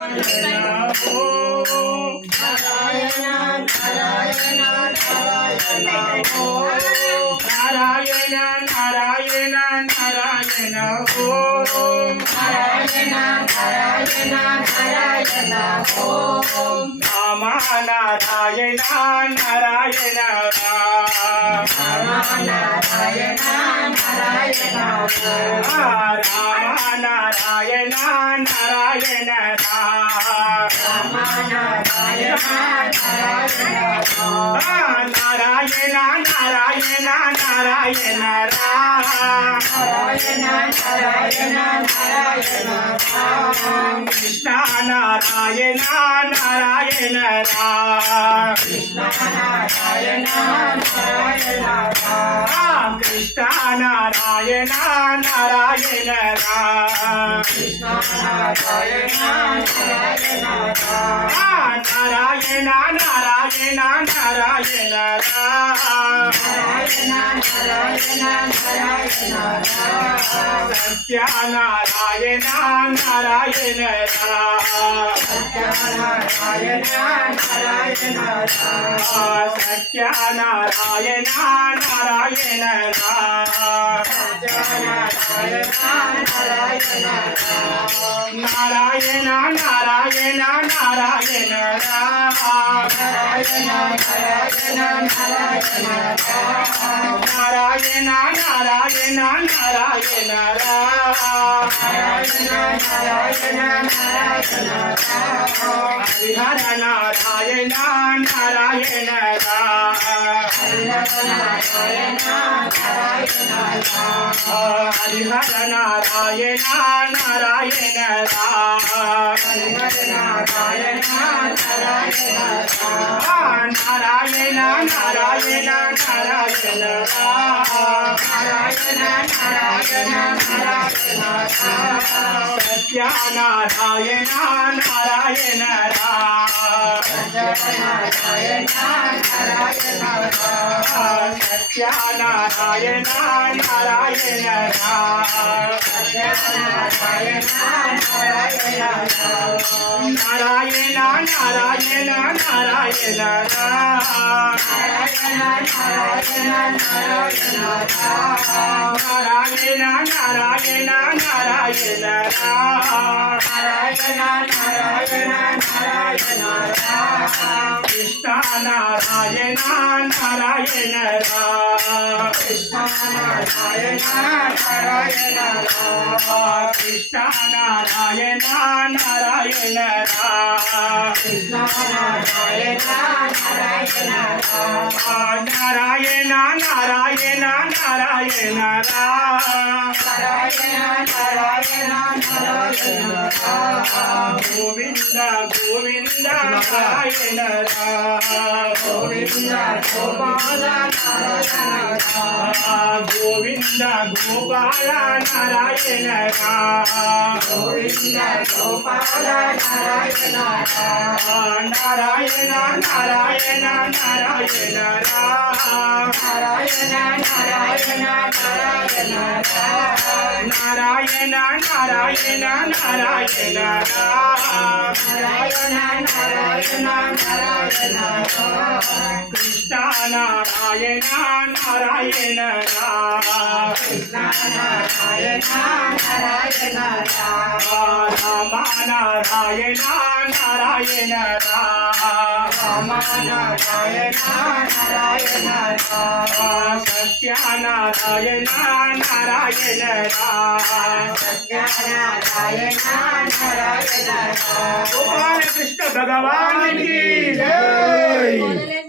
नारायण नारायण नारायण नारायण नारायण नारायण ओम नारायण नारायण नारायण ओम राम नारायण नारायण राम नारायण नारायण राम नारायण नारायण राम नारायण नारायण नारायण नारायण राम नारायण नारायण कृष्ण नारायण नारायण राम नारायण नारायण कृष्ण नारायण नारायण राम नारायण नारायण नारायण नारायण नारायण राम सत्य नारायण नारायण राम सत्य नारायण नारायण राम नारायण नारायण नारायण राम नारायण नारायण नारायण राम हरिहर नारायण नारायण राम हरिहर नारायण नारायण राम नारायण नारायण नारायण सत्य नारायण नारायण राम सत्य नारायण नारायण राम नारायण नारायण नारायण राम नारायण नारायण नारायण राम कृष्ण नारायण नारायण राम कृष्ण नारायण नारायण राम नारायण नारायण नारायण राम गोविंद गोविंद नारायण राम गोविंद गोपाल गोविंद गोपाल नारायण राम नारायण नारायण नारायण राम नारायण नारायण नारायण राम कृष्ण नारायण नारायण राम राम नारायण नारायण राम सत्य नारायण नारायण राम गोपाल कृष्ण भगवान की जय।